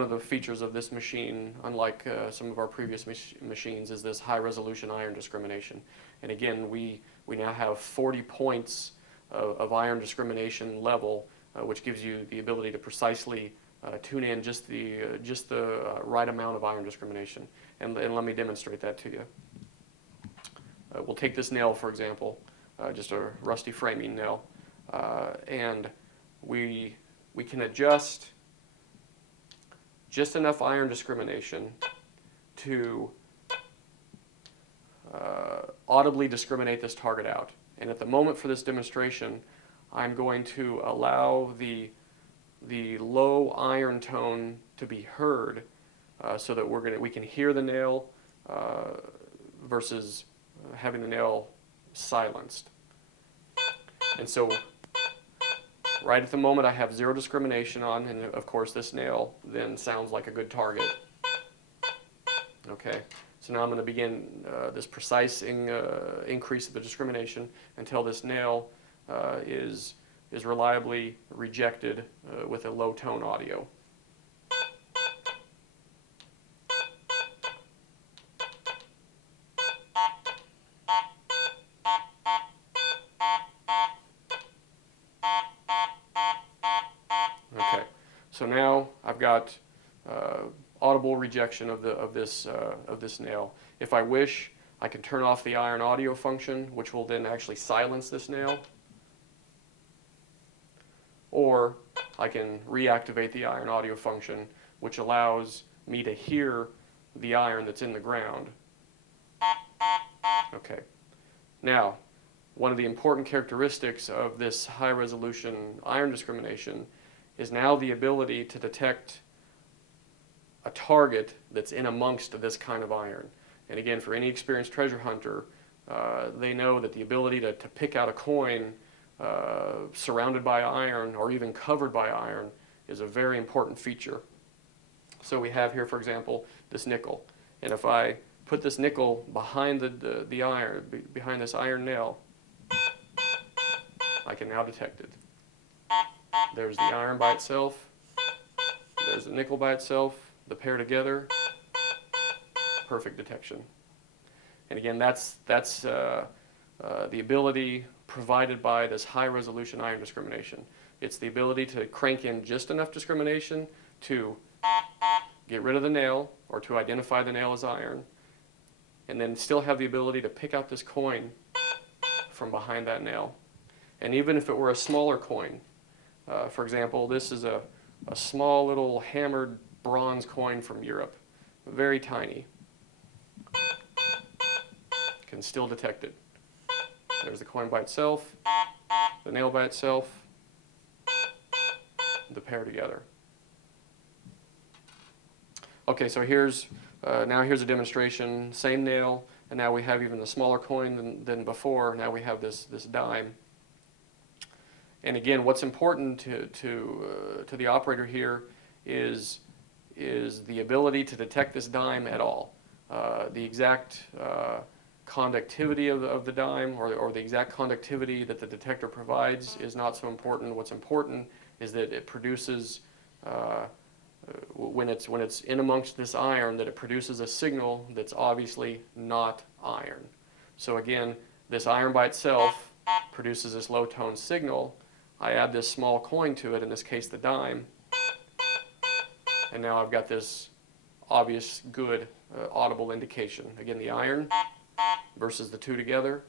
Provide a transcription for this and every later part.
One of the features of this machine, unlike some of our previous machines, is this high-resolution iron discrimination. And again, we now have 40 points of iron discrimination level, which gives you the ability to precisely tune in just the right amount of iron discrimination. And let me demonstrate that to you. We'll take this nail, for example, just a rusty framing nail, and we can adjust just enough iron discrimination to audibly discriminate this target out. And at the moment for this demonstration, I'm going to allow the low iron tone to be heard so that we can hear the nail versus having the nail silenced. And so right at the moment I have zero discrimination on, and of course this nail then sounds like a good target. Okay, so now I'm going to begin this precise increase of the discrimination until this nail is reliably rejected with a low tone audio. Okay, so now I've got audible rejection of this nail. If I wish, I can turn off the iron audio function, which will then actually silence this nail, or I can reactivate the iron audio function, which allows me to hear the iron that's in the ground. Okay, now one of the important characteristics of this high-resolution iron discrimination is now the ability to detect a target that's in amongst this kind of iron. And again, for any experienced treasure hunter, they know that the ability to pick out a coin surrounded by iron or even covered by iron is a very important feature. So we have here, for example, this nickel. And if I put this nickel behind the iron, behind this iron nail, I can now detect it. There's the iron by itself, there's the nickel by itself, the pair together, perfect detection. And again, that's the ability provided by this high-resolution iron discrimination. It's the ability to crank in just enough discrimination to get rid of the nail or to identify the nail as iron, and then still have the ability to pick out this coin from behind that nail. And even if it were a smaller coin, for example, this is a small little hammered bronze coin from Europe, very tiny, can still detect it. There's the coin by itself, the nail by itself, the pair together. Okay, so here's a demonstration, same nail, and now we have even a smaller coin than before. Now we have this dime. And again, what's important to the operator here is the ability to detect this dime at all. The exact conductivity of the dime or the exact conductivity that the detector provides is not so important. What's important is that it produces, when it's in amongst this iron, that it produces a signal that's obviously not iron. So again, this iron by itself produces this low tone signal. I add this small coin to it, in this case the dime, and now I've got this obvious good audible indication. Again, the iron versus the two together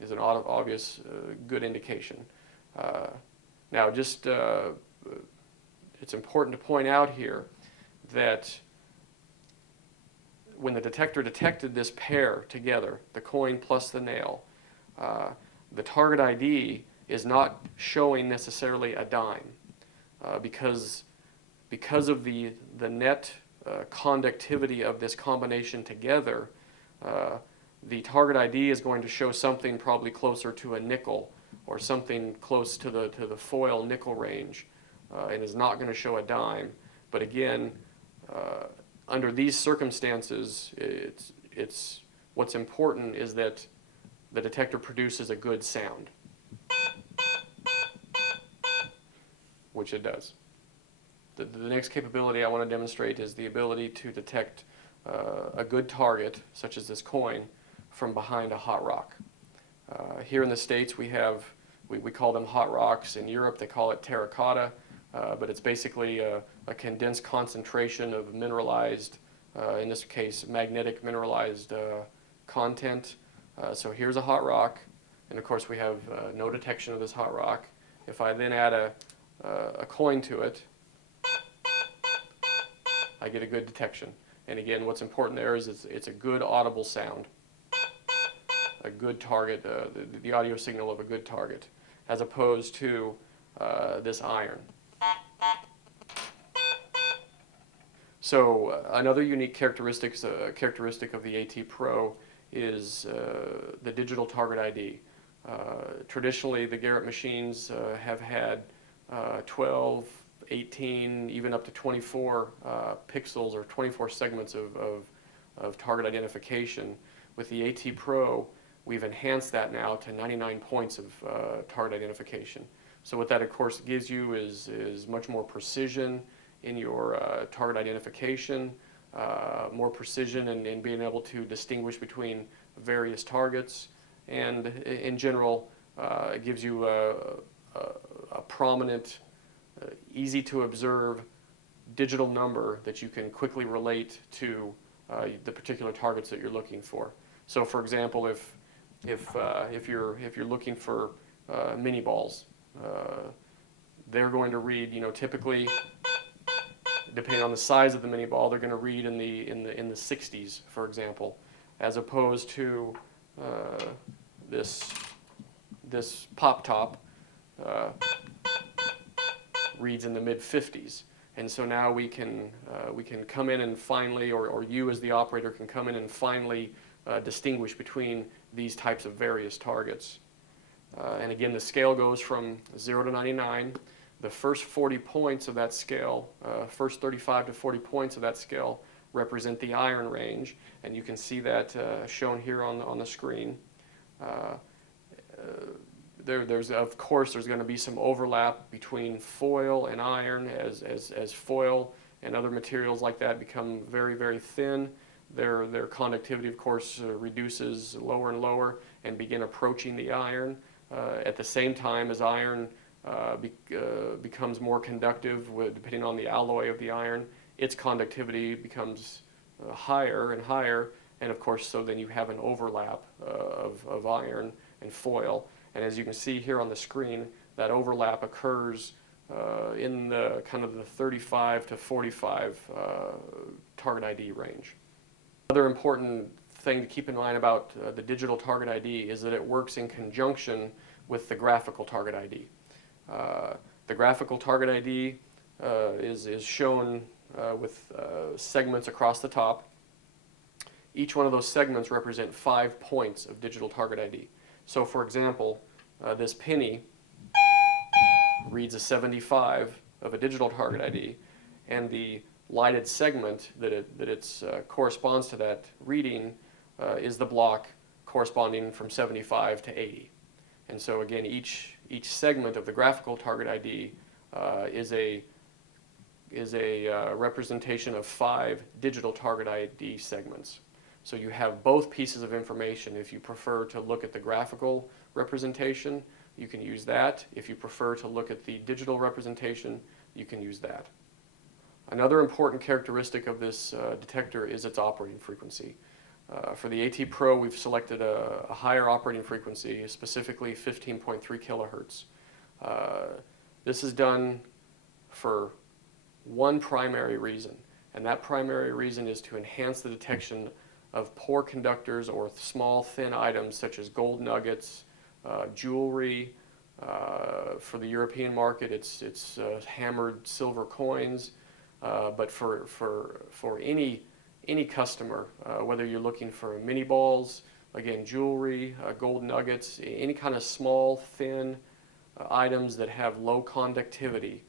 is an obvious good indication. Now just it's important to point out here that when the detector detected this pair together, the coin plus the nail, the target ID is not showing necessarily a dime because of the net conductivity of this combination together. The target ID is going to show something probably closer to a nickel or something close to the foil nickel range, and is not going to show a dime. But again, under these circumstances, it's what's important is that the detector produces a good sound, which it does. The next capability I want to demonstrate is the ability to detect a good target, such as this coin, from behind a hot rock. Here in the States we call them hot rocks. In Europe they call it terracotta, but it's basically a condensed concentration of mineralized, in this case magnetic mineralized content. So here's a hot rock, and of course we have no detection of this hot rock. If I then add a coin to it, I get a good detection. And again, what's important there is it's a good audible sound, a good target, the audio signal of a good target, as opposed to this iron. So another unique characteristic of the atpro is the digital target ID. Traditionally, the Garrett machines have had 12, 18, even up to 24 pixels or 24 segments of target identification. With the atpro, we've enhanced that now to 99 points of target identification. So what that of course gives you is much more precision in your target identification, more precision in being able to distinguish between various targets, and in general it gives you a prominent, easy to observe digital number that you can quickly relate to the particular targets that you're looking for. So for example, if you're looking for mini balls, they're going to read, typically, depending on the size of the mini ball, they're going to read in the 60s, for example, as opposed to this pop top reads in the mid 50s. And so now we can come in and finally, or you as the operator can come in and finally distinguish between these types of various targets. And again, the scale goes from 0 to 99. The first 40 points of that scale, first 35 to 40 points of that scale represent the iron range, and you can see that shown here on the screen. Of course, there's going to be some overlap between foil and iron as foil and other materials like that become very, very thin. Their conductivity, of course, reduces lower and lower and begin approaching the iron. At the same time as iron becomes more conductive, depending on the alloy of the iron, its conductivity becomes higher and higher, and of course, so then you have an overlap of iron and foil. And as you can see here on the screen, that overlap occurs in the kind of the 35 to 45 target ID range. Another important thing to keep in mind about the digital target ID is that it works in conjunction with the graphical target ID. The graphical target ID is shown with segments across the top. Each one of those segments represent 5 points of digital target ID. So for example, this penny reads a 75 of a digital target ID, and the lighted segment that corresponds to that reading is the block corresponding from 75 to 80. And so again, each segment of the graphical target ID is a representation of 5 digital target ID segments. So you have both pieces of information. If you prefer to look at the graphical representation, you can use that. If you prefer to look at the digital representation, you can use that. Another important characteristic of this detector is its operating frequency. For the atpro, we've selected a higher operating frequency, specifically 15.3 kilohertz. This is done for one primary reason, and that primary reason is to enhance the detection of poor conductors or small thin items such as gold nuggets, jewelry. For the European market, it's hammered silver coins. But for any customer, whether you're looking for mini balls, again jewelry, gold nuggets, any kind of small thin items that have low conductivity,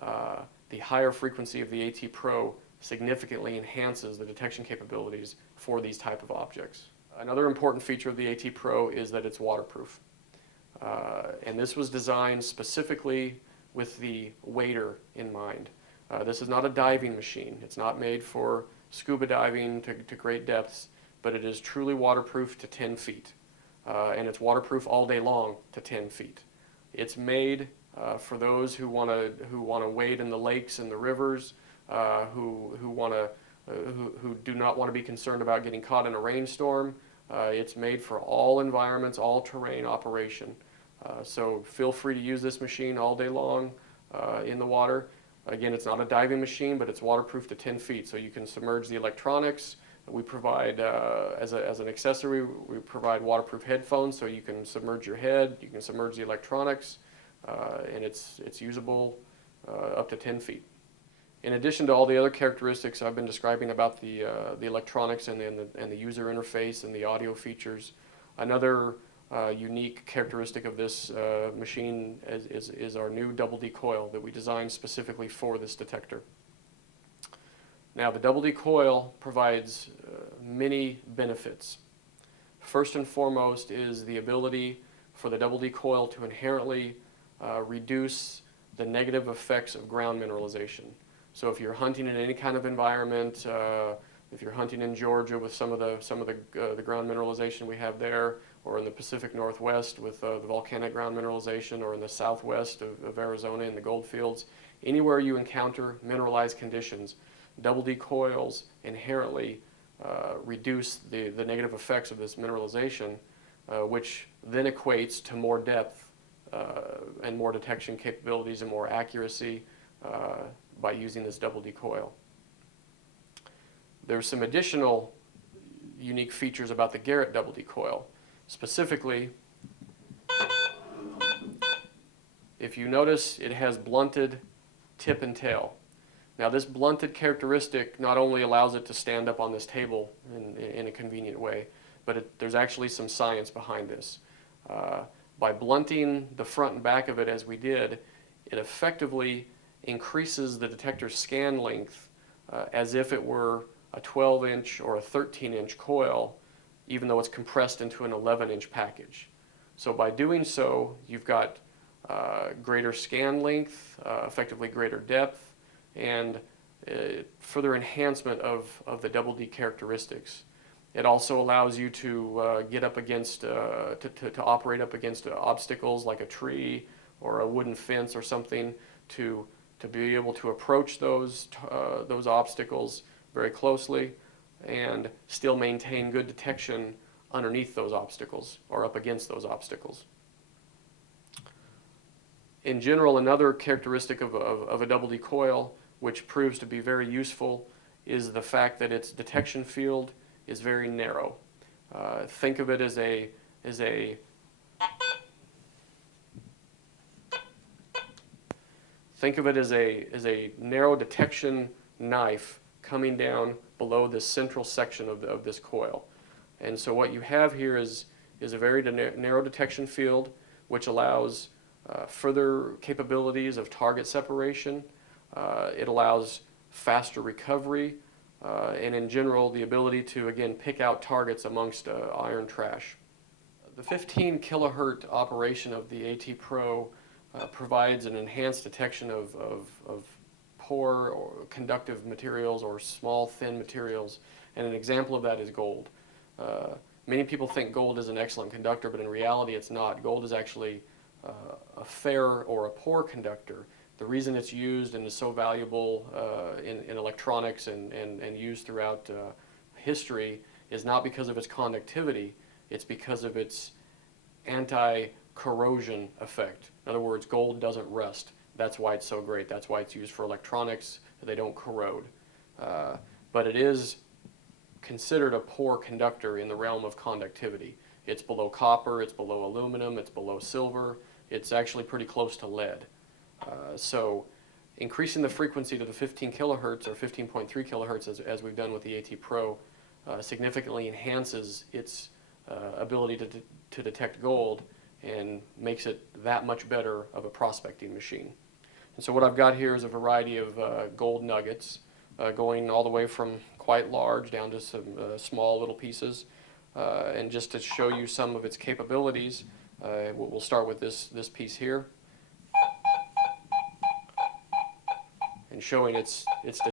the higher frequency of the atpro significantly enhances the detection capabilities for these type of objects. Another important feature of the atpro is that it's waterproof, and this was designed specifically with the wader in mind. This is not a diving machine. It's not made for scuba diving to great depths, but it is truly waterproof to 10 feet. And it's waterproof all day long to 10 feet. It's made for those who want to wade in the lakes and the rivers, who do not want to be concerned about getting caught in a rainstorm. It's made for all environments, all terrain operation. So feel free to use this machine all day long in the water. Again, it's not a diving machine, but it's waterproof to 10 feet, so you can submerge the electronics. We provide, as an accessory, we provide waterproof headphones, so you can submerge your head, you can submerge the electronics, and it's usable up to 10 feet. In addition to all the other characteristics I've been describing about the electronics and the user interface and the audio features, another unique characteristic of this machine is our new double D coil that we designed specifically for this detector. Now, the double D coil provides many benefits. First and foremost is the ability for the double D coil to inherently reduce the negative effects of ground mineralization. So if you're hunting in any kind of environment, if you're hunting in Georgia with some of the ground mineralization we have there, or in the Pacific Northwest with the volcanic ground mineralization, or in the southwest of Arizona in the gold fields, anywhere you encounter mineralized conditions, double D coils inherently reduce the negative effects of this mineralization, which then equates to more depth and more detection capabilities and more accuracy by using this double D coil. There's some additional unique features about the Garrett double D coil. Specifically, if you notice, it has blunted tip and tail. Now, this blunted characteristic not only allows it to stand up on this table in a convenient way, but there's actually some science behind this. By blunting the front and back of it as we did, it effectively increases the detector's scan length as if it were a 12-inch or a 13-inch coil, even though it's compressed into an 11-inch package. So by doing so, you've got greater scan length, effectively greater depth, and further enhancement of the double D characteristics. It also allows you to get up against, to operate up against obstacles like a tree or a wooden fence or something, to be able to approach those obstacles very closely and still maintain good detection underneath those obstacles or up against those obstacles. In general, another characteristic of a double D coil, which proves to be very useful, is the fact that its detection field is very narrow. Think of it as a narrow detection knife coming down below the central section of this coil. And so what you have here is a very narrow detection field, which allows further capabilities of target separation. It allows faster recovery, and in general, the ability to, again, pick out targets amongst iron trash. The 15 kilohertz operation of the atpro provides an enhanced detection of poor or conductive materials or small, thin materials, and an example of that is gold. Many people think gold is an excellent conductor, but in reality it's not. Gold is actually a fair or a poor conductor. The reason it's used and is so valuable in electronics and used throughout history is not because of its conductivity, it's because of its anti-corrosion effect. In other words, gold doesn't rust. That's why it's so great. That's why it's used for electronics. They don't corrode. But it is considered a poor conductor in the realm of conductivity. It's below copper, it's below aluminum, it's below silver. It's actually pretty close to lead. So increasing the frequency to the 15 kilohertz or 15.3 kilohertz as we've done with the atpro significantly enhances its ability to detect gold and makes it that much better of a prospecting machine. And so what I've got here is a variety of gold nuggets going all the way from quite large down to some small little pieces. And just to show you some of its capabilities, we'll start with this piece here. and showing its